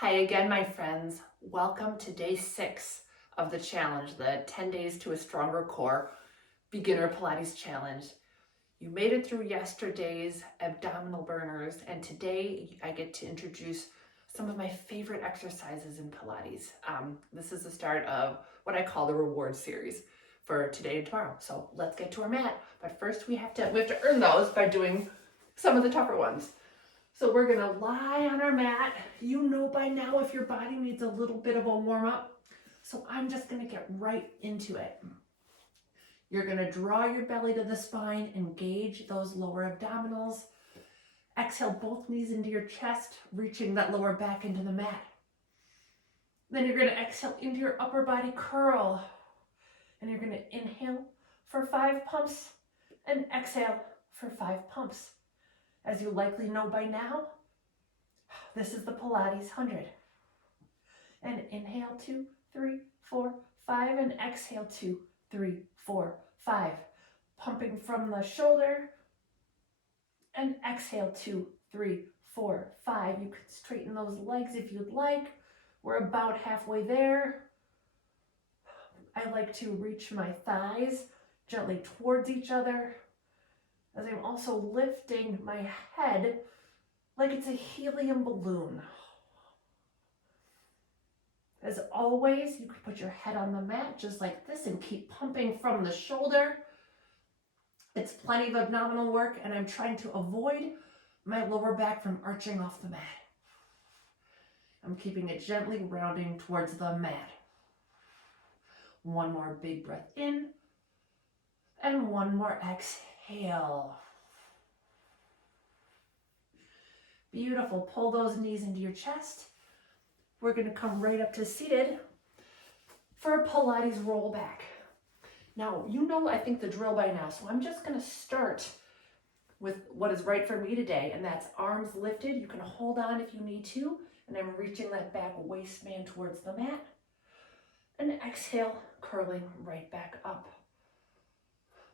Hi again, my friends. Welcome to day 6 of the challenge, the 10 Days to a Stronger Core Beginner Pilates Challenge. You made it through yesterday's abdominal burners, and today I get to introduce some of my favorite exercises in Pilates. This is the start of what I call the reward series for today and tomorrow. So let's get to our mat. But first we have to earn those by doing some of the tougher ones. So we're gonna lie on our mat. You know by now if your body needs a little bit of a warm up. So I'm just gonna get right into it. You're gonna draw your belly to the spine, engage those lower abdominals. Exhale both knees into your chest, reaching that lower back into the mat. Then you're gonna exhale into your upper body curl. And you're gonna inhale for 5 pumps and exhale for 5 pumps. As you likely know by now, this is the Pilates 100. And inhale 2, 3, 4, 5, and exhale 2, 3, 4, 5. Pumping from the shoulder, and exhale 2, 3, 4, 5. You can straighten those legs if you'd like. We're about halfway there. I like to reach my thighs gently towards each other, as I'm also lifting my head like it's a helium balloon. As always, you can put your head on the mat just like this and keep pumping from the shoulder. It's plenty of abdominal work, and I'm trying to avoid my lower back from arching off the mat. I'm keeping it gently rounding towards the mat. One more big breath in, and one more exhale. Beautiful. Pull those knees into your chest. We're going to come right up to seated for a Pilates roll back. Now, you know, I think the drill by now, so I'm just going to start with what is right for me today, and that's arms lifted. You can hold on if you need to, and I'm reaching that back waistband towards the mat. And exhale, curling right back up.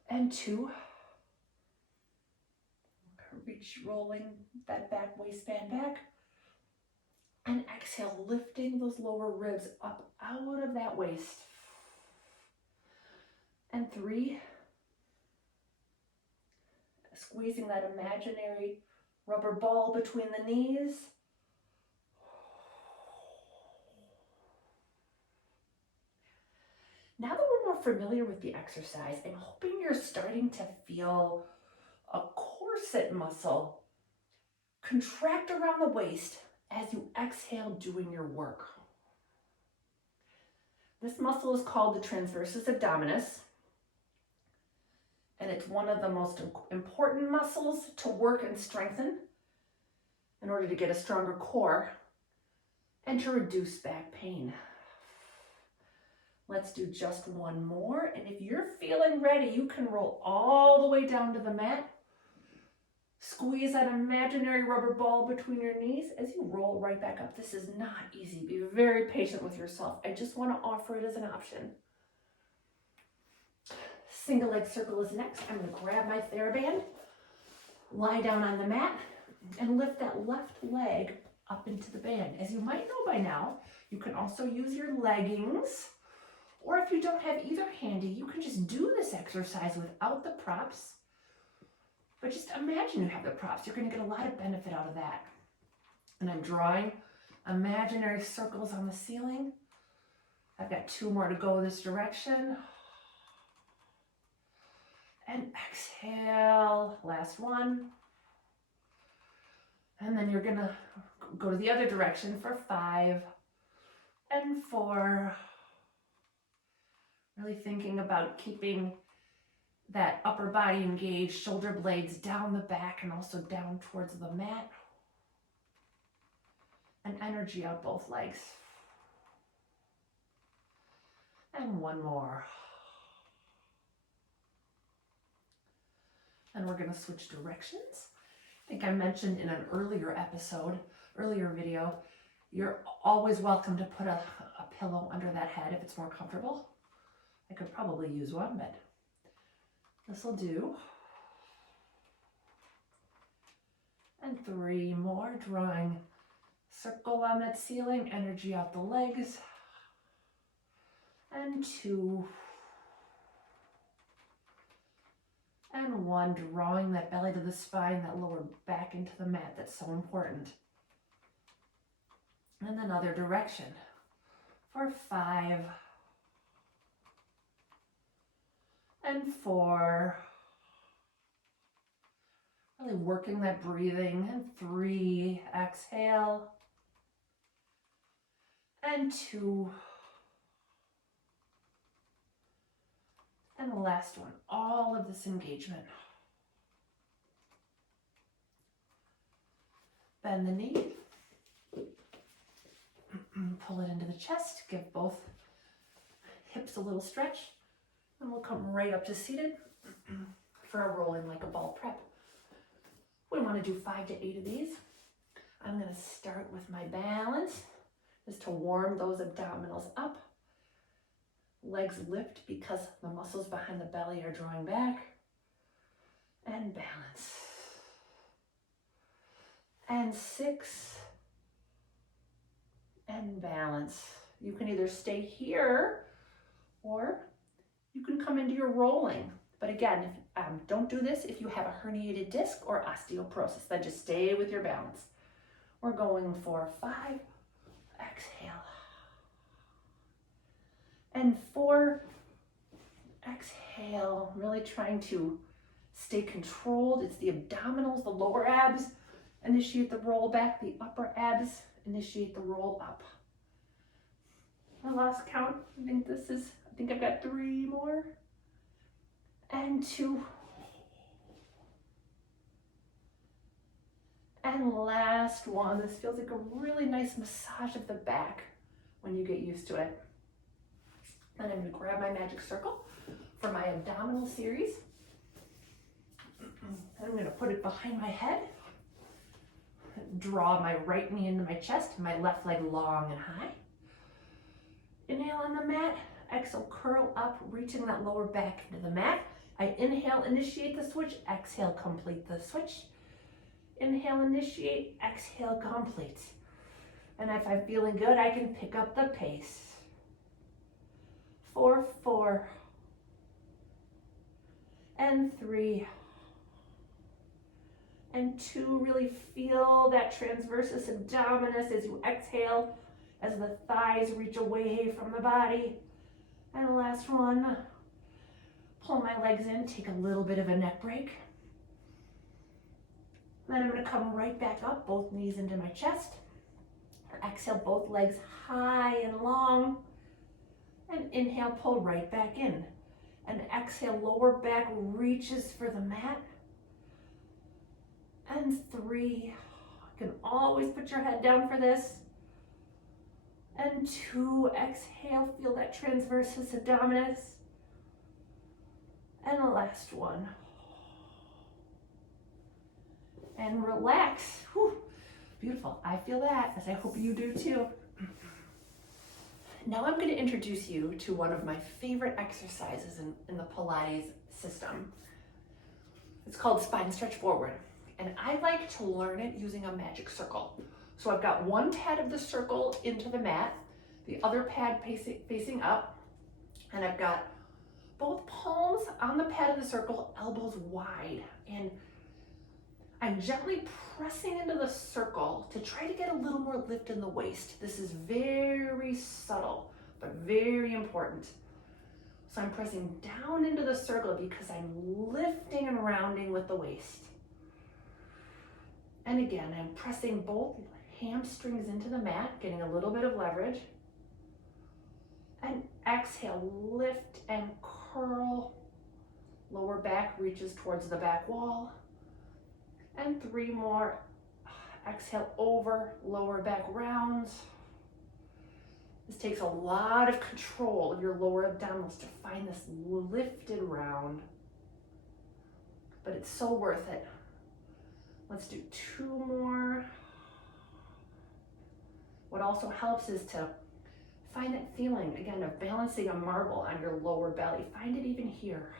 And 2. Reach, rolling that back waistband back. And exhale, lifting those lower ribs up out of that waist. And 3. Squeezing that imaginary rubber ball between the knees. Now that we're more familiar with the exercise, I'm hoping you're starting to feel a corset muscle contract around the waist as you exhale doing your work. This muscle is called the transversus abdominis, and it's one of the most important muscles to work and strengthen in order to get a stronger core and to reduce back pain. Let's do just one more, and if you're feeling ready, you can roll all the way down to the mat. Squeeze that imaginary rubber ball between your knees as you roll right back up. This is not easy. Be very patient with yourself. I just want to offer it as an option. Single leg circle is next. I'm going to grab my TheraBand, lie down on the mat, and lift that left leg up into the band. As you might know by now, you can also use your leggings, or if you don't have either handy, you can just do this exercise without the props. But just imagine you have the props. You're going to get a lot of benefit out of that. And I'm drawing imaginary circles on the ceiling. I've got 2 more to go this direction. And exhale, last one. And then you're going to go to the other direction for 5 and 4. Really thinking about keeping that upper body engaged, shoulder blades down the back and also down towards the mat. And energy out both legs. And one more. And we're going to switch directions. I think I mentioned in an earlier video, you're always welcome to put a pillow under that head if it's more comfortable. I could probably use one, but this will do. And 3 more, drawing Circle on that ceiling, energy out the legs. And 2. And 1, drawing that belly to the spine, that lower back into the mat. That's so important. And then other direction for 5. And 4. Really working that breathing. And 3, exhale. And 2. And the last one, all of this engagement. Bend the knee. Pull it into the chest. Give both hips a little stretch. And we'll come right up to seated for a rolling like a ball prep. We want to do 5 to 8 of these. I'm going to start with my balance, just to warm those abdominals up. Legs lift because the muscles behind the belly are drawing back. And balance. And 6. And balance. You can either stay here or you can come into your rolling. But again, don't do this if you have a herniated disc or osteoporosis. Then just stay with your balance. We're going for 5. Exhale. And 4, exhale, really trying to stay controlled. It's the abdominals, the lower abs, initiate the roll back, the upper abs, initiate the roll up. I lost count. I think I've got 3 more. And 2. And last one. This feels like a really nice massage of the back when you get used to it. And I'm going to grab my magic circle for my Abdominal Series. I'm going to put it behind my head. Draw my right knee into my chest, my left leg long and high. Inhale on the mat. Exhale, curl up, reaching that lower back into the mat. I inhale, initiate the switch. Exhale, complete the switch. Inhale, initiate. Exhale, complete. And if I'm feeling good, I can pick up the pace. 4, 4, and 3, and 2. Really feel that transversus abdominis as you exhale, as the thighs reach away from the body. And the last one, pull my legs in, take a little bit of a neck break. Then I'm going to come right back up, both knees into my chest. Exhale, both legs high and long. And inhale, pull right back in. And exhale, lower back reaches for the mat. And 3, you can always put your head down for this. And 2, exhale, feel that transversus abdominis. And the last one. And relax. Whew. Beautiful. I feel that, as I hope you do too. Now I'm going to introduce you to one of my favorite exercises in the Pilates system. It's called Spine Stretch Forward. And I like to learn it using a magic circle. So I've got one pad of the circle into the mat, the other pad facing up, and I've got both palms on the pad of the circle, elbows wide. And I'm gently pressing into the circle to try to get a little more lift in the waist. This is very subtle, but very important. So I'm pressing down into the circle because I'm lifting and rounding with the waist. And again, I'm pressing both hamstrings into the mat, getting a little bit of leverage. And exhale, lift and curl. Lower back reaches towards the back wall. And 3 more. Exhale, over, lower back rounds. This takes a lot of control of your lower abdominals to find this lifted round. But it's so worth it. Let's do 2 more. What also helps is to find that feeling, again, of balancing a marble on your lower belly. Find it even here.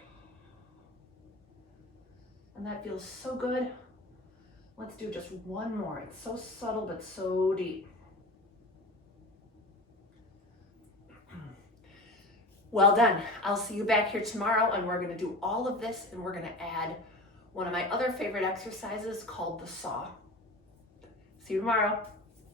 And that feels so good. Let's do just one more. It's so subtle, but so deep. Well done. I'll see you back here tomorrow, and we're gonna do all of this, and we're gonna add one of my other favorite exercises called the saw. See you tomorrow.